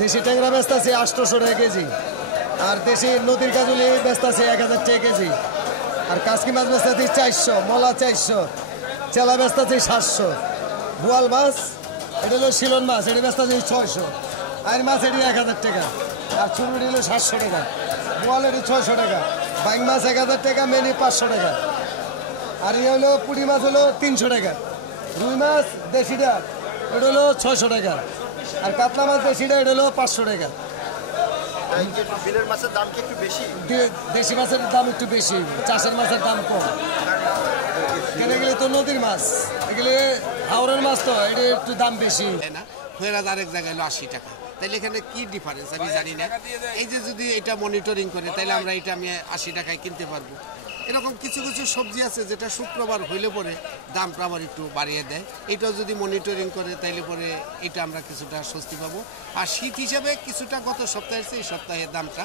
দেশি ট্যাংরা ব্যস্ত আছে 800 টাকা কেজি, আর দেশি নদীর কাজুলি ব্যস্ত আছে 1000 টাকা কেজি, আর কাসকি মাছ ব্যস্ত আছে 400, মলা 400, চেলা ব্যস্ত আছে 700, বোয়াল মাছ এটা হলো শিলন মাছ, এটা ব্যস্ত আছে 600, আর মাছ এটি 1000 টাকা, আর চুরুড়ি হলো 700 টাকা, বোয়াল এটি 600 টাকা, বাইং মাছ 1000 টাকা, মেনি 500 টাকা, আর ইয়ে হলো পুঁটি মাছ হলো 300 টাকা, রুই মাছ দেশিটা এটা হলো 600 টাকা, আর কাতলা মাছ দেশিটা এটা হলো 500 টাকা। বিলের মাছের দাম কি একটু বেশি? দেশি মাছের দাম একটু বেশি, চাষের মাছের দাম কম। কেন গেলে তো নদীর মাছ, এগুলি হাওড়ের মাছ, তো এটা একটু দাম বেশি না। খৈরাজ আরেক জায়গায় হলো 80 টাকা, তাইলে এখানে কি ডিফারেন্স আমি জানি না। এই যে যদি এটা মনিটরিং করে তাইলে আমরা এটা আমি 80 টাকায় কিনতে পারবো। এরকম কিছু কিছু সবজি আছে যেটা শুক্রবার হইলে পরে দামটা আবার একটু বাড়িয়ে দেয়, এটাও যদি মনিটরিং করে তাইলে পরে এটা আমরা কিছুটা স্বস্তি পাবো। আর শীত হিসাবে কিছুটা গত সপ্তাহের চেয়ে এই সপ্তাহে দামটা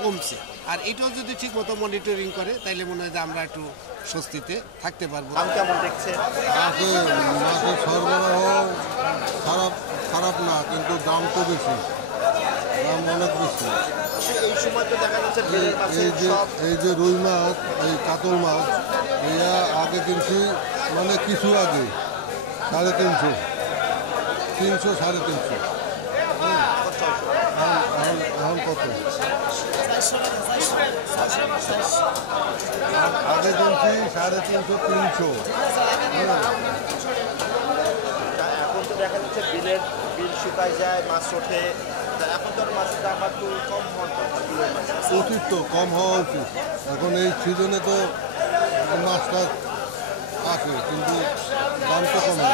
কমছে, আর এটাও যদি ঠিক মতো মনিটরিং করে তাইলে মনে হয় যে আমরা একটু স্বস্তিতে থাকতে পারবো। দাম কেমন দেখছে? মাছের সরবরাহ খারাপ না, কিন্তু দাম তো বেশি, দাম অনেক বেশি। এই সময় তো দেখা যাচ্ছে বিলের মাছের এই যে রুই মাছ, এই কাতল মাছ, এরা আগে কিনছি মানে কিছু আগে 350, 300, 350, এখন কত? আগে কিনছি 350, 300। এখন তো দেখা যাচ্ছে বিল শুকায় যায়, মাছ ওঠে, এখন তো মাছের দাম একটু কম হওয়ার কথা। বিলের মাছ উচিত তো কম হওয়া উচিত, এখন এই সিজনে তো মাছটা আছে কিন্তু দাম তো কম না।